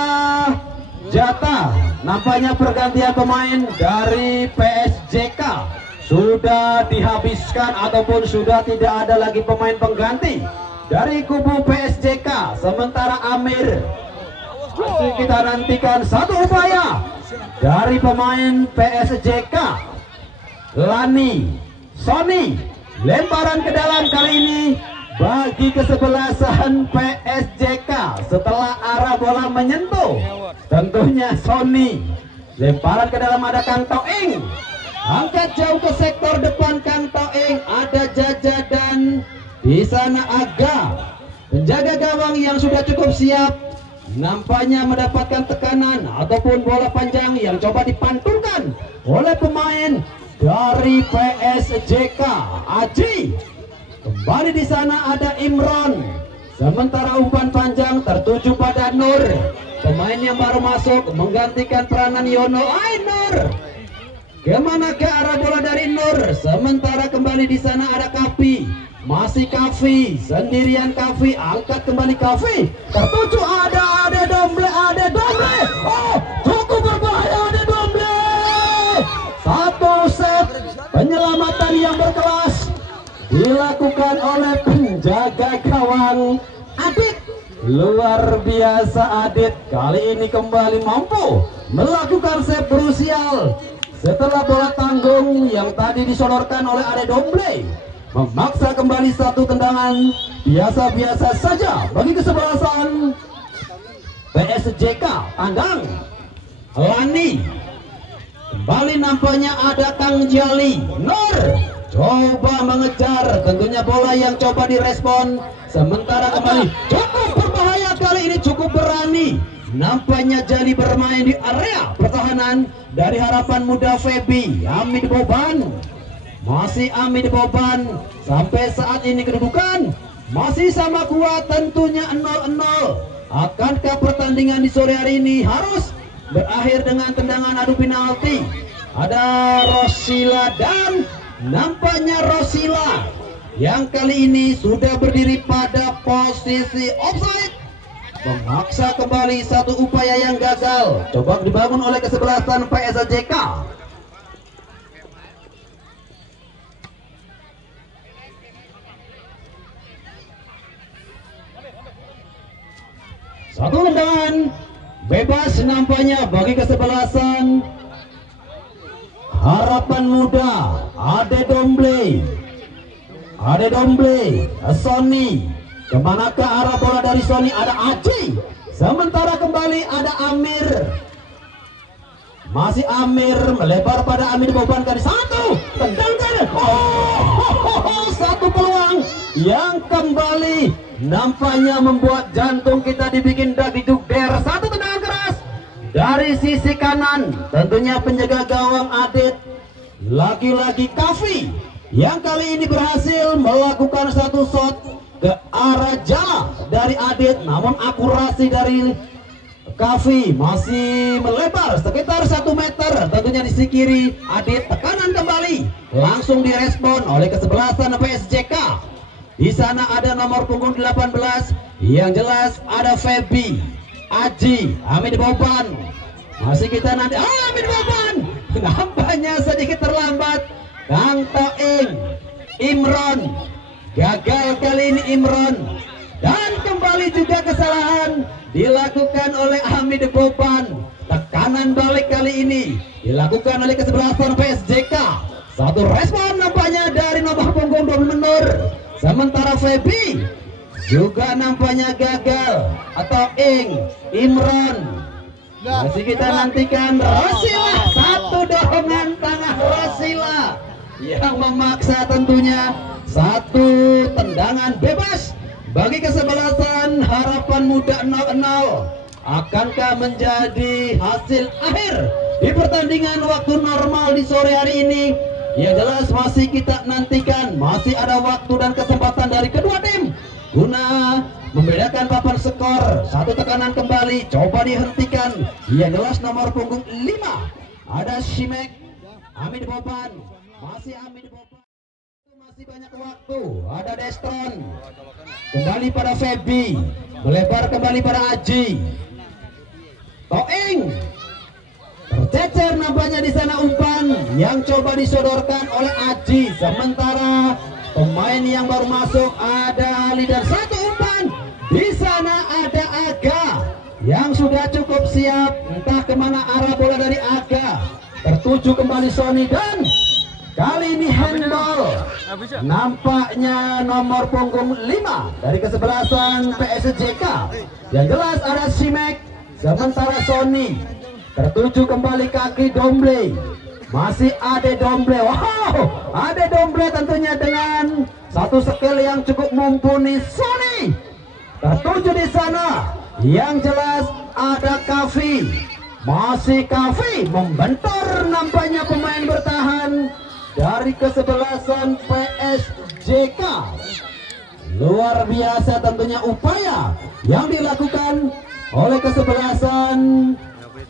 jatah nampaknya pergantian pemain dari PSJK sudah dihabiskan ataupun sudah tidak ada lagi pemain pengganti dari kubu PSJK. Sementara Amir, masih kita nantikan satu upaya dari pemain PSJK. Lani, Sony, lemparan ke dalam kali ini bagi kesebelasan PSJK setelah arah bola menyentuh tentunya Sony. Lemparan ke dalam ada Kang Toeng, angkat jauh ke sektor depan Kang Toeng. Ada Jaja dan di sana Aga, penjaga gawang yang sudah cukup siap, nampaknya mendapatkan tekanan ataupun bola panjang yang coba dipantulkan oleh pemain dari PSJK. Aji, kembali di sana ada Imron, Sementara umpan panjang tertuju pada Nur, pemain yang baru masuk menggantikan peranan Yono. Nur, kemana ke arah bola dari Nur? Sementara kembali di sana ada Kavi, masih Kavi sendirian. Kavi angkat kembali, Kavi tertuju, ada Domble, oh cukup berbahaya, ada Domble. Satu set penyelamatan yang berkelas dilakukan oleh penjaga gawang Adit. Luar biasa Adit, kali ini kembali mampu melakukan save krusial setelah bola tanggung yang tadi disodorkan oleh Ade Domble memaksa kembali satu tendangan biasa-biasa saja bagi kesebelasan PSJK. Tandang Lani, kembali nampaknya ada Kang Jali. Nur coba mengejar, tentunya bola yang coba direspon. Sementara kembali cukup berbahaya, kali ini cukup berani. Nampaknya Jali bermain di area pertahanan dari Harapan Muda Febi. Hamid Boban, masih Hamid Boban. Sampai saat ini kedudukan masih sama kuat, tentunya 0-0. Akankah pertandingan di sore hari ini harus berakhir dengan tendangan adu penalti? Ada Rosila dan nampaknya Rosila yang kali ini sudah berdiri pada posisi offside, memaksa kembali satu upaya yang gagal coba dibangun oleh kesebelasan PSJK. Satu tendangan bebas nampaknya bagi kesebelasan Harapan Muda. Ade Domble, Sony, kemanakah arah bola dari Sony? Ada Aji, sementara kembali ada Amir, masih Amir melebar pada Amir Boban. Kali satu tendangkan, satu peluang yang kembali nampaknya membuat jantung kita dibikin dagdug der. Satu tendangan keras dari sisi kanan, tentunya penjaga gawang Adit, lagi-lagi Kavi yang kali ini berhasil melakukan satu shot ke arah jala dari Adit, namun akurasi dari Kavi masih melebar sekitar 1 meter, tentunya di sisi kiri. Adit tekanan kembali langsung direspon oleh kesebelasan PSJK. Di sana ada nomor punggung 18 yang jelas ada Febi, Aji, Hamid Boban. Masih kita nanti Hamid Boban nampaknya sedikit terlambat. Kang Toing, Imron gagal kali ini Imron, dan kembali juga kesalahan dilakukan oleh Hamid Boban. Tekanan balik kali ini dilakukan oleh kesebelasan PSJK. Satu respon nampaknya dari nomor punggung 20 Nur. Sementara Febi juga nampaknya gagal, atau Imron. Masih kita nantikan Rosila, satu dorongan tangan Rosila yang memaksa tentunya satu tendangan bebas bagi kesebelasan Harapan Muda 0-0. Akankah menjadi hasil akhir di pertandingan waktu normal di sore hari ini? Ya jelas masih kita nantikan, masih ada waktu dan kesempatan dari kedua tim guna membedakan papan skor. Satu tekanan kembali coba dihentikan. Ya jelas nomor punggung 5 ada Shimek, Hamid Boban, masih Hamid Boban, masih banyak waktu. Ada Destron kembali pada Febi, melebar kembali pada Aji. Toing tercecer nampaknya di sana umpan yang coba disodorkan oleh Aji. Sementara pemain yang baru masuk ada Ali dan satu umpan. Di sana ada Aga yang sudah cukup siap. Entah kemana arah bola dari Aga. Tertuju kembali Sony dan kali ini handball. Nampaknya nomor punggung 5 dari kesebelasan PSJK. Yang jelas ada Simek. Sementara Sony tertuju kembali kaki Domble. Masih Ade Domble. Wow, Ade Domble tentunya dengan satu skill yang cukup mumpuni. Sony tertuju di sana. Yang jelas ada Kavi. Masih Kavi membentur nampaknya pemain bertahan dari kesebelasan PSJK. Luar biasa tentunya upaya yang dilakukan oleh kesebelasan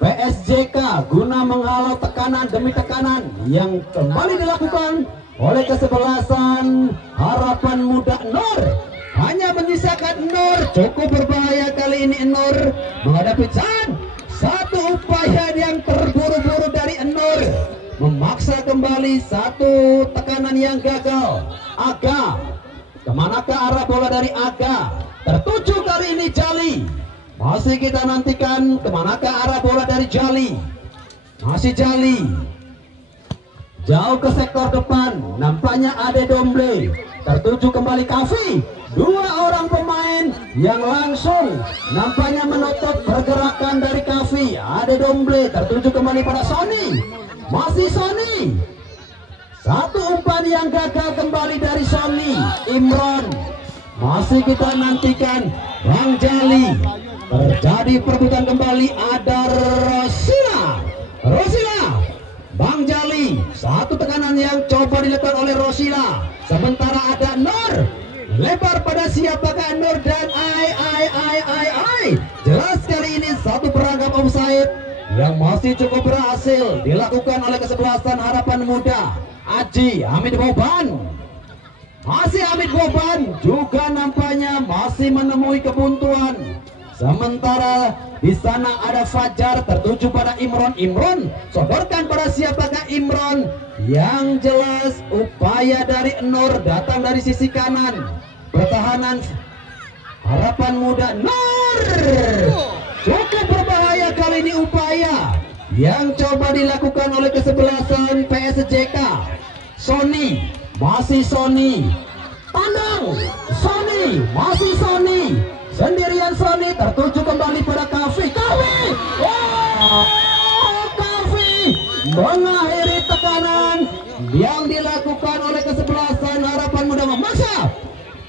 PSJK guna menghalau tekanan demi tekanan yang kembali dilakukan oleh kesebelasan Harapan Muda Nur. Hanya menyisakan Nur, cukup berbahaya kali ini Nur menghadapi Chan. Satu upaya yang terburu-buru dari Nur, memaksa kembali satu tekanan yang gagal. Aga, kemanakah arah bola dari Aga? Tertuju kali ini Jali. Masih kita nantikan kemanakah arah bola dari Jali. Masih Jali. Jauh ke sektor depan, nampaknya Ade Domble. Tertuju kembali Kavi. Dua orang pemain yang langsung nampaknya menutup pergerakan dari Kavi. Ade Domble tertuju kembali pada Sony. Masih Sony. Satu umpan yang gagal kembali dari Sony. Imron. Masih kita nantikan Bang Jali. Terjadi perebutan kembali, ada Rosila. Bang Jali, satu tekanan yang coba dilakukan oleh Rosila. Sementara ada Nur, lebar pada siapakah Nur dan ai. Jelas kali ini satu perangkap offside yang masih cukup berhasil dilakukan oleh kesebelasan Harapan Muda. Aji Hamid Boban. Masih Hamid Boban juga nampaknya masih menemui kebuntuan. Sementara di sana ada Fajar tertuju pada Imron. Imron sodorkan pada siapakah Imron? Yang jelas upaya dari Nur datang dari sisi kanan. Pertahanan Harapan Muda Nur cukup berbahaya kali ini upaya yang coba dilakukan oleh kesebelasan PSJK. Sony, masih Sony. Tandang Sony, masih Sony. Sendirian Sony tertuju kembali pada Kavi. Kavi mengakhiri tekanan yang dilakukan oleh kesebelasan Harapan Muda. Memaksa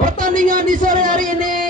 pertandingan di sore hari ini